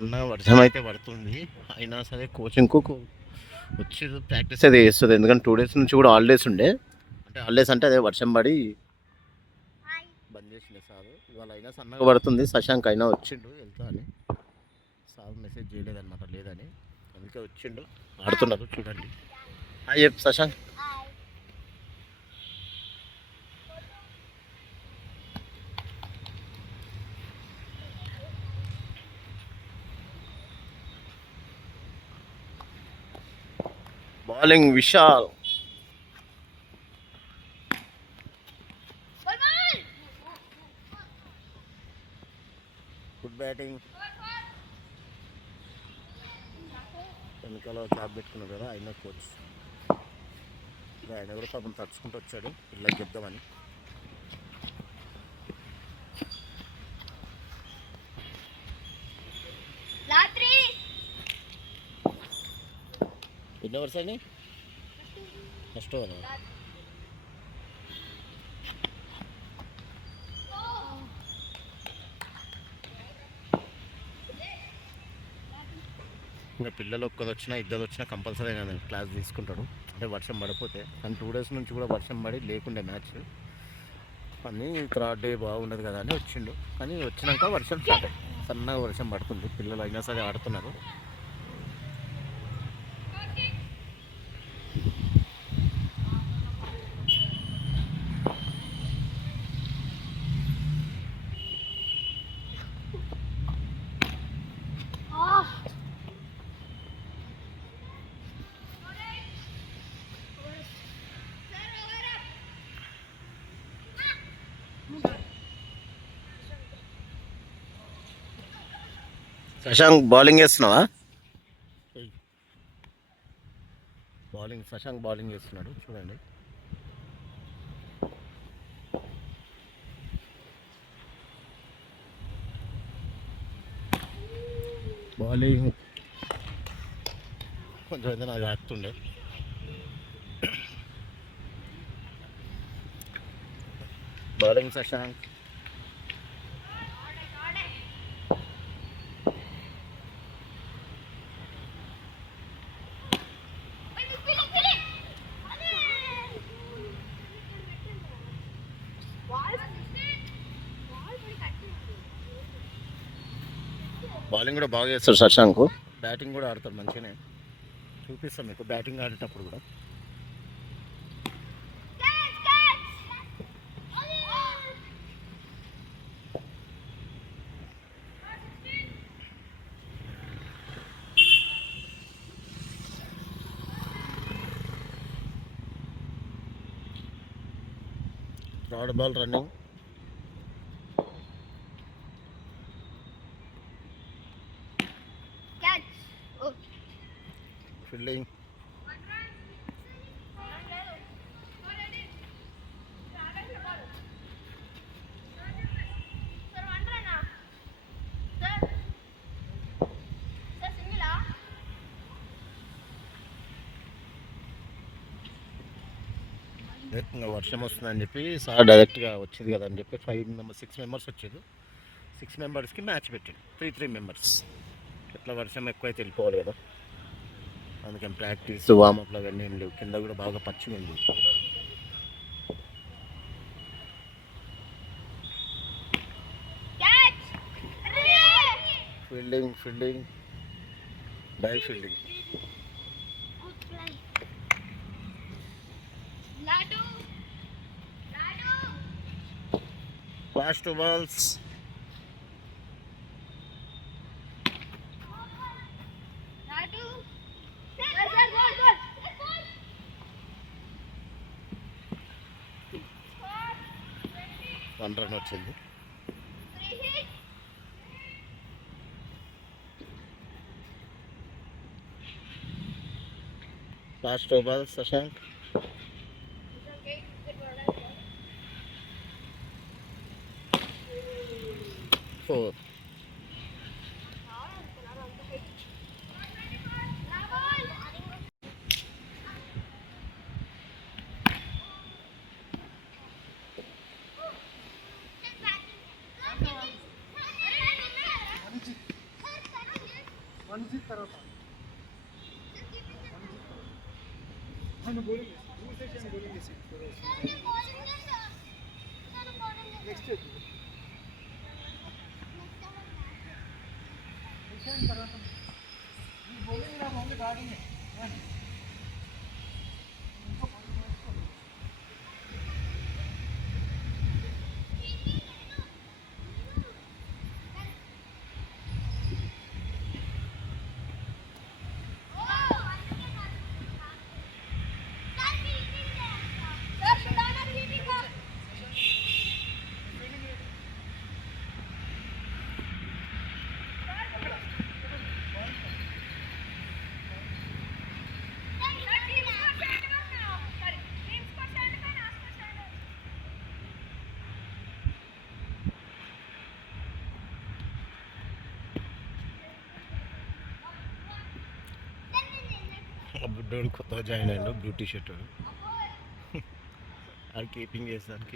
సన్నగా వర్షం అయితే పడుతుంది. అయినా సరే కోచింగ్కు వచ్చి ప్రాక్టీస్ అయితే చేస్తుంది. ఎందుకంటే 2 డేస్ నుంచి కూడా హాలిడేస్ ఉండే. అంటే హాలిడేస్ అంటే అదే వర్షం పడి బంద్ చేసిండే సారు. ఇవాళ అయినా సన్నగా పడుతుంది. శశాంక్ అయినా వచ్చిండు వెళ్తా అని. సార్ మెసేజ్ చేయలేదన్నమాట, లేదని. అందుకే వచ్చిండు, ఆడుతున్నారు చూడండి. హాయ్ చెప్పు శశాంక్. బౌలింగ్ విశాల్. Good batting. వెనకాల క్యాబ్ పెట్టుకున్నారు కదా ఆయన కోచ్. ఆయన కూడా పాపం తడుచుకుంటూ వచ్చాడు పిల్లలకి చెప్దామని. ఎన్ని ఓవర్స్ అండి? First over. ఇంకా పిల్లలు ఒక్కరు వచ్చినా ఇద్దరు వచ్చినా కంపల్సరీ నేను క్లాస్ తీసుకుంటాడు. అంటే వర్షం పడిపోతే. కానీ 2 డేస్ నుంచి కూడా వర్షం పడి లేకుండే మ్యాచ్ కానీ 3rd డే బాగుండదు కదా అని వచ్చిండు. కానీ వచ్చినాక వర్షం స్టార్ట్ అయ్యి సన్నగా వర్షం పడుతుంది. పిల్లలు అయినా సరే ఆడుతున్నారు. శశాంక్ బౌలింగ్ వేస్తున్నావా? శశాంక్ బౌలింగ్ వేస్తున్నాడు చూడండి. బౌలింగ్ కొంచెం అయితే నాకు ఆడుతుండే. బౌలింగ్ శశాంక్. బౌలింగ్ కూడా బాగా చేస్తాడు శశాంక్. బ్యాటింగ్ కూడా ఆడతాడు మంచిగానే. చూపిస్తాం మీకు బ్యాటింగ్ ఆడేటప్పుడు కూడా. Third ball running. ఫీల్డింగ్. ఇంకా వర్షం వస్తుందని చెప్పి సార్ డైరెక్ట్గా వచ్చేది కదా అని చెప్పి 6 మెంబర్స్ వచ్చేది. 6 మెంబర్స్కి మ్యాచ్ పెట్టాడు. 3 మెంబర్స్. ఎట్లా వర్షం ఎక్కువైతే వెళ్ళిపోవాలి కదా, అందుకని ప్రాక్టీస్ వార్మప్లు అవన్నీ ఏం లేవు. కింద కూడా బాగా పచ్చిగా ఉంది. Fielding dive fielding. Last 2 balls. One run వచ్చింది. Last 2 balls Shashank. 4. తర్వాత ఆయన బౌలింగ్ చేసి బౌలింగ్ చేసి నెక్స్ట్ తర్వాత ఈ బౌలింగ్ నా మమ్మల్ని బ్యాటింగ్ బుడ్డోడు కొత్తగా జాయిన్ అయ్యాడు బ్లూ టీ షర్ట్. అది కీపింగ్ చేస్తున్నాడు.